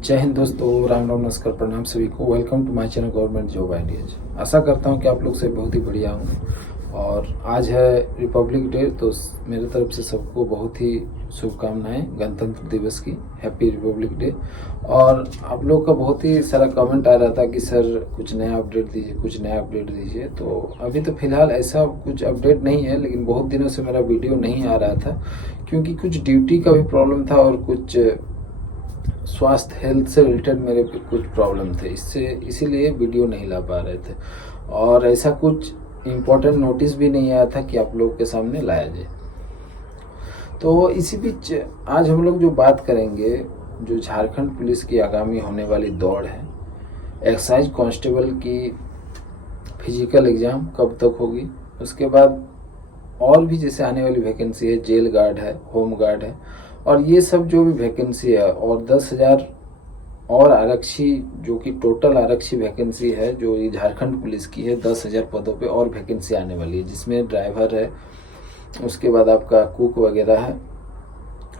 जय हिंद दोस्तों, राम राम, नमस्कार, प्रणाम सभी को। Welcome to my channel government job ideas. आशा करता हूं कि आप लोग से बहुत ही बढ़िया हूं। और आज है रिपब्लिक डे, तो मेरे तरफ से सबको बहुत ही शुभकामनाएं गणतंत्र दिवस की। Happy Republic day. और आप लोग का बहुत ही सारा कमेंट आ रहा था कि सर कुछ नया अपडेट दीजिए, कुछ नया अपडेट दीजिए। तो अभी तो फिलहाल ऐसा कुछ अपडेट नहीं है, लेकिन बहुत दिनों से मेरा वीडियो नहीं आ रहा था क्योंकि कुछ ड्यूटी का भी प्रॉब्लम था और कुछ स्वास्थ्य हेल्थ से रिलेटेड मेरे कुछ प्रॉब्लम थे, इससे इसीलिए वीडियो नहीं ला पा रहे थे। और ऐसा कुछ इम्पोर्टेंट नोटिस भी नहीं आया था कि आप लोग के सामने लाया जाए। तो इसी बीच आज हम लोग जो बात करेंगे, जो झारखंड पुलिस की आगामी होने वाली दौड़ है, एक्साइज कांस्टेबल की फिजिकल एग्ज़ाम कब तक होगी, उसके बाद और भी जैसे आने वाली वैकेंसी है, जेल गार्ड है, होम गार्ड है, और ये सब जो भी वैकेंसी है, और 10,000 और आरक्षी, जो कि टोटल आरक्षी वैकेंसी है जो ये झारखंड पुलिस की है, 10,000 पदों पे और वैकेंसी आने वाली है, जिसमें ड्राइवर है, उसके बाद आपका कुक वगैरह है,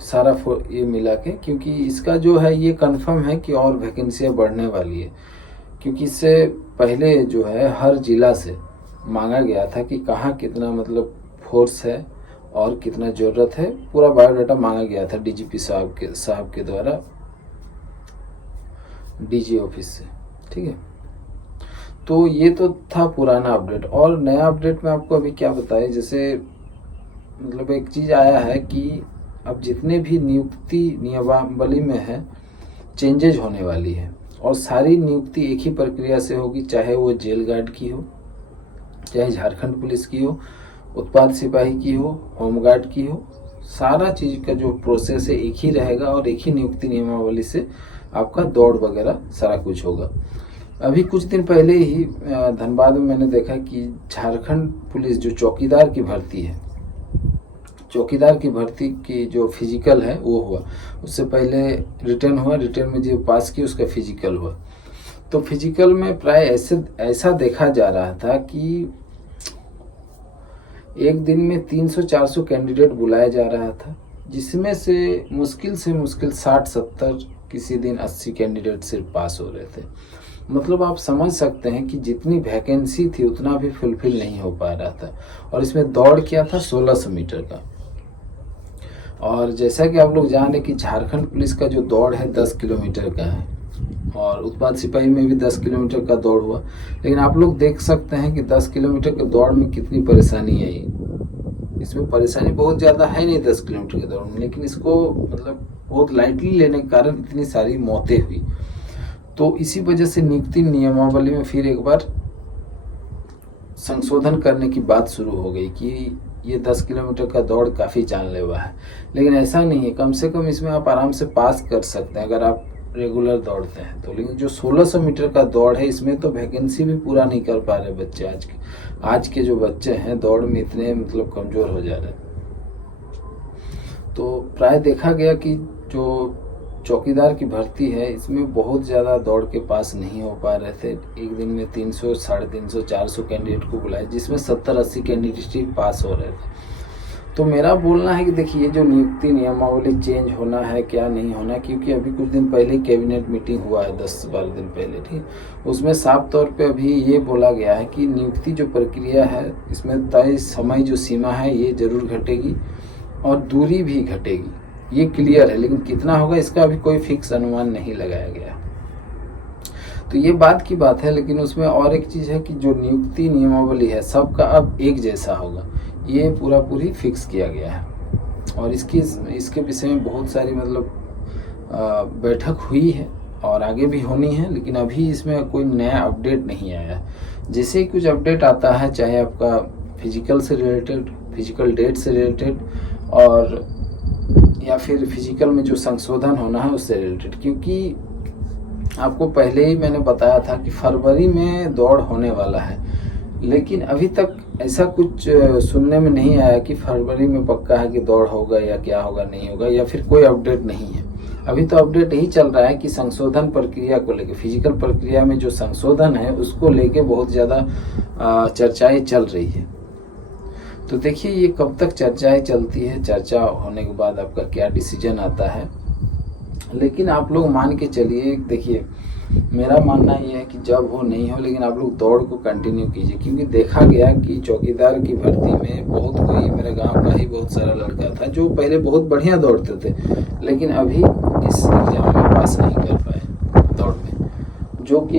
सारा ये मिला के। क्योंकि इसका जो है ये कंफर्म है कि और वैकेंसियाँ बढ़ने वाली है, क्योंकि इससे पहले जो है हर जिला से मांगा गया था कि कहाँ कितना मतलब फोर्स है और कितना ज़रूरत है, पूरा बायोडाटा मांगा गया था डीजीपी साहब के द्वारा डीजी ऑफिस से। ठीक है, तो ये तो था पुराना अपडेट। और नया अपडेट में आपको अभी क्या बताए, जैसे मतलब एक चीज़ आया है कि अब जितने भी नियुक्ति नियमावली में है चेंजेज होने वाली है, और सारी नियुक्ति एक ही प्रक्रिया से होगी, चाहे वो जेल गार्ड की हो, चाहे झारखंड पुलिस की हो, उत्पाद सिपाही की हो, होमगार्ड की हो। सारा चीज़ का जो प्रोसेस है एक ही रहेगा, और एक ही नियुक्ति नियमावली से आपका दौड़ वगैरह सारा कुछ होगा। अभी कुछ दिन पहले ही धनबाद में मैंने देखा कि झारखंड पुलिस जो चौकीदार की भर्ती है, चौकीदार की भर्ती की जो फिजिकल है वो हुआ। उससे पहले रिटर्न हुआ, रिटर्न में जो पास की उसका फिजिकल हुआ। तो फिजिकल में प्राय ऐसा देखा जा रहा था कि एक दिन में 300-400 कैंडिडेट बुलाया जा रहा था, जिसमें से मुश्किल 60-70, किसी दिन 80 कैंडिडेट सिर्फ पास हो रहे थे। मतलब आप समझ सकते हैं कि जितनी वैकेंसी थी उतना भी फुलफिल नहीं हो पा रहा था। और इसमें दौड़ क्या था, 1600 मीटर का। और जैसा कि आप लोग जान रहे कि झारखंड पुलिस का जो दौड़ है 10 किलोमीटर का है, और उत्पाद सिपाही में भी 10 किलोमीटर का दौड़ हुआ। लेकिन आप लोग देख सकते हैं कि 10 किलोमीटर के दौड़ में कितनी परेशानी आई। इसमें परेशानी बहुत ज़्यादा है नहीं 10 किलोमीटर के दौड़ में, लेकिन इसको मतलब बहुत लाइटली लेने के कारण इतनी सारी मौतें हुई। तो इसी वजह से नियुक्ति नियमावली में फिर एक बार संशोधन करने की बात शुरू हो गई कि ये 10 किलोमीटर का दौड़ काफ़ी जानलेवा है। लेकिन ऐसा नहीं है, कम से कम इसमें आप आराम से पास कर सकते हैं अगर आप रेगुलर दौड़ते हैं तो। लेकिन जो 1600 मीटर का दौड़ है, इसमें तो वैकेंसी भी पूरा नहीं कर पा रहे बच्चे। आज के जो बच्चे हैं दौड़ में इतने मतलब कमज़ोर हो जा रहे हैं। तो प्राय देखा गया कि जो चौकीदार की भर्ती है इसमें बहुत ज़्यादा दौड़ के पास नहीं हो पा रहे थे। एक दिन में 300, 350, 400 कैंडिडेट को बुलाए, जिसमें 70-80 कैंडिडेट ही पास हो रहे थे। तो मेरा बोलना है कि देखिए, ये जो नियुक्ति नियमावली चेंज होना है क्या नहीं होना, क्योंकि अभी कुछ दिन पहले कैबिनेट मीटिंग हुआ है, 10-12 दिन पहले, ठीक। उसमें साफ तौर पे अभी ये बोला गया है कि नियुक्ति जो प्रक्रिया है इसमें तय समय जो सीमा है ये जरूर घटेगी, और दूरी भी घटेगी, ये क्लियर है। लेकिन कितना होगा इसका अभी कोई फिक्स अनुमान नहीं लगाया गया। तो ये बात की बात है। लेकिन उसमें और एक चीज़ है कि जो नियुक्ति नियमावली है सबका अब एक जैसा होगा, ये पूरी फिक्स किया गया है। और इसके विषय में बहुत सारी मतलब बैठक हुई है और आगे भी होनी है, लेकिन अभी इसमें कोई नया अपडेट नहीं आया। जैसे ही कुछ अपडेट आता है, चाहे आपका फिजिकल से रिलेटेड, फिजिकल डेट से रिलेटेड, और या फिर फिजिकल में जो संशोधन होना है उससे रिलेटेड, क्योंकि आपको पहले ही मैंने बताया था कि फरवरी में दौड़ होने वाला है। लेकिन अभी तक ऐसा कुछ सुनने में नहीं आया कि फरवरी में पक्का है कि दौड़ होगा या क्या होगा, नहीं होगा, या फिर कोई अपडेट नहीं है। अभी तो अपडेट यही चल रहा है कि संशोधन प्रक्रिया को लेकर, फिजिकल प्रक्रिया में जो संशोधन है उसको लेके बहुत ज़्यादा चर्चाएं चल रही है। तो देखिए ये कब तक चर्चाएं चलती है, चर्चा होने के बाद आपका क्या डिसीजन आता है। लेकिन आप लोग मान के चलिए, देखिए मेरा मानना ये है कि जब हो नहीं हो, लेकिन आप लोग दौड़ को कंटिन्यू कीजिए, क्योंकि देखा गया कि चौकीदार की भर्ती में बहुत कोई, मेरे गांव का ही बहुत सारा लड़का था जो पहले बहुत बढ़िया दौड़ते थे, लेकिन अभी इस एग्जाम में पास नहीं कर पाए दौड़ में। जो कि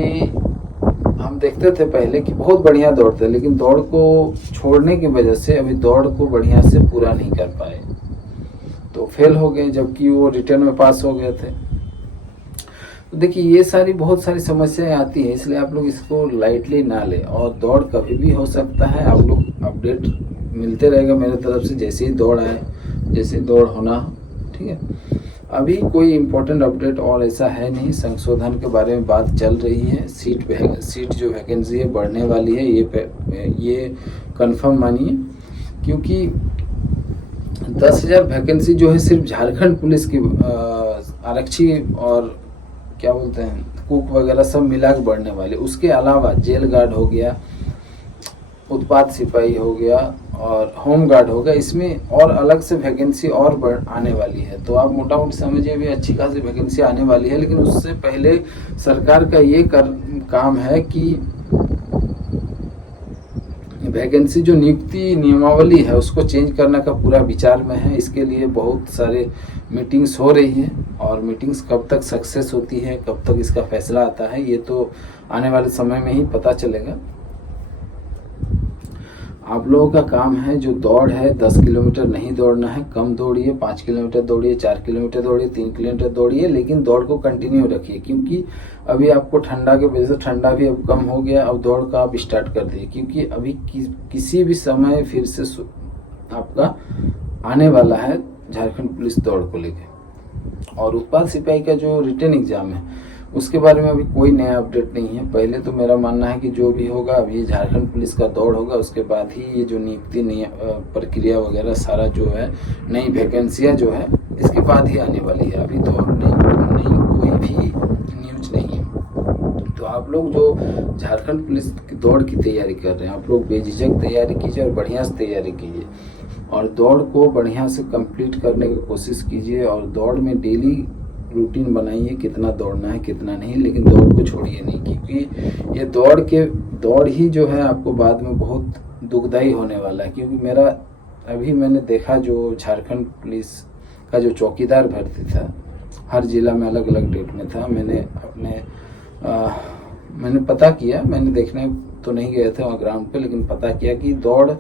हम देखते थे पहले कि बहुत बढ़िया दौड़ते, लेकिन दौड़ को छोड़ने की वजह से अभी दौड़ को बढ़िया से पूरा नहीं कर पाए, तो फेल हो गए, जबकि वो रिटर्न में पास हो गए थे। तो देखिए ये सारी बहुत सारी समस्याएं आती हैं, इसलिए आप लोग इसको लाइटली ना लें, और दौड़ कभी भी हो सकता है। आप लोग अपडेट मिलते रहेगा मेरे तरफ से, जैसे ही दौड़ आए, जैसे दौड़ होना, ठीक है। अभी कोई इम्पोर्टेंट अपडेट और ऐसा है नहीं, संशोधन के बारे में बात चल रही है, सीट जो वैकेंसी है बढ़ने वाली है, ये कंफर्म मानिए, क्योंकि 10,000 वैकेंसी जो है सिर्फ झारखंड पुलिस की आरक्षी और क्या बोलते हैं कुक वगैरह सब मिला के बढ़ने वाले। उसके अलावा जेल गार्ड हो गया, उत्पाद सिपाही हो गया और होम गार्ड हो गया, इसमें और अलग से वैकेंसी और बढ़ आने वाली है। तो आप मोटा मोटी समझिए भी अच्छी खासी वैकेंसी आने वाली है, लेकिन उससे पहले सरकार का ये काम है कि वैकेंसी जो नियुक्ति नियमावली है उसको चेंज करने का पूरा विचार में है। इसके लिए बहुत सारे मीटिंग्स हो रही है, और मीटिंग्स कब तक सक्सेस होती है, कब तक इसका फैसला आता है, ये तो आने वाले समय में ही पता चलेगा। आप लोगों का काम है, जो दौड़ है 10 किलोमीटर नहीं दौड़ना है, कम दौड़िए, 5 किलोमीटर दौड़िए, 4 किलोमीटर दौड़िए, 3 किलोमीटर दौड़िए, लेकिन दौड़ को कंटिन्यू रखिए, क्योंकि अभी आपको ठंडा के वजह से, ठंडा भी अब कम हो गया, अब दौड़ का आप स्टार्ट कर दिए, क्योंकि अभी किसी भी समय फिर से आपका आने वाला है झारखंड पुलिस दौड़ को लेकर। और उत्पाद सिपाही का जो रिटर्न एग्जाम है उसके बारे में अभी कोई नया अपडेट नहीं है। पहले तो मेरा मानना है कि जो भी होगा अभी ये झारखंड पुलिस का दौड़ होगा, उसके बाद ही ये जो नियुक्ति प्रक्रिया वगैरह सारा जो है, नई वैकेंसियाँ जो है, इसके बाद ही आने वाली है। अभी तो नई कोई भी न्यूज नहीं है। तो आप लोग जो झारखंड पुलिस की दौड़ की तैयारी कर रहे हैं, आप लोग बेझिझक तैयारी कीजिए और बढ़िया से तैयारी कीजिए, और दौड़ को बढ़िया से कंप्लीट करने की कोशिश कीजिए, और दौड़ में डेली रूटीन बनाइए, कितना दौड़ना है कितना नहीं, लेकिन दौड़ को छोड़िए नहीं, क्योंकि ये दौड़ ही जो है आपको बाद में बहुत दुखदाई होने वाला है। क्योंकि मैंने देखा जो झारखंड पुलिस का जो चौकीदार भर्ती था, हर जिला में अलग अलग डेट में था। मैंने पता किया, मैंने देखने तो नहीं गए थे वहाँ ग्राउंड पे, लेकिन पता किया कि दौड़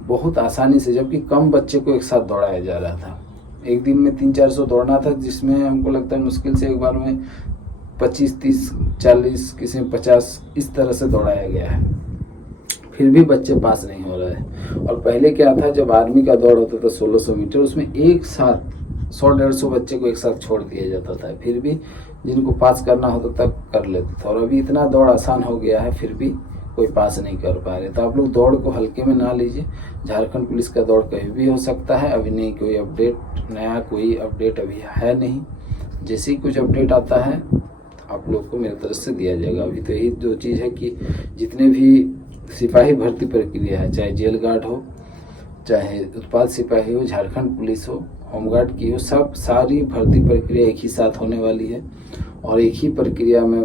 बहुत आसानी से, जबकि कम बच्चे को एक साथ दौड़ाया जा रहा था। एक दिन में 300-400 दौड़ना था, जिसमें हमको लगता है मुश्किल से एक बार में 25, 30, 40, किसी में 50 इस तरह से दौड़ाया गया है, फिर भी बच्चे पास नहीं हो रहे हैं। और पहले क्या था, जब आर्मी का दौड़ होता था 1600 मीटर, उसमें एक साथ 100-150 बच्चे को एक साथ छोड़ दिया जाता था, फिर भी जिनको पास करना होता था कर लेते थे। और अभी इतना दौड़ आसान हो गया है, फिर भी कोई पास नहीं कर पा रहे। तो आप लोग दौड़ को हल्के में ना लीजिए, झारखंड पुलिस का दौड़ कहीं भी हो सकता है। अभी नहीं नया कोई अपडेट अभी है नहीं, जैसे ही कुछ अपडेट आता है आप लोग को मेरी तरफ से दिया जाएगा। अभी तो यही दो चीज़ है कि जितने भी सिपाही भर्ती प्रक्रिया है, चाहे जेल गार्ड हो, चाहे उत्पाद सिपाही हो, झारखंड पुलिस हो, होमगार्ड की हो, सारी भर्ती प्रक्रिया एक ही साथ होने वाली है, और एक ही प्रक्रिया में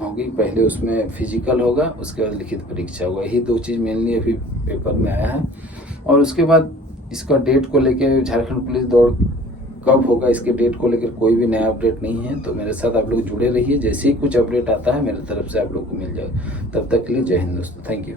होगी। पहले उसमें फिजिकल होगा, उसके बाद लिखित परीक्षा होगा। यही दो चीज़ मेनली अभी पेपर में आया है। और उसके बाद इसका डेट को लेकर, झारखंड पुलिस दौड़ कब होगा इसके डेट को लेकर कोई भी नया अपडेट नहीं है। तो मेरे साथ आप लोग जुड़े रहिए, जैसे ही कुछ अपडेट आता है मेरे तरफ से आप लोग को मिल जाएगा। तब तक के लिए जय हिंद दोस्तों, थैंक यू।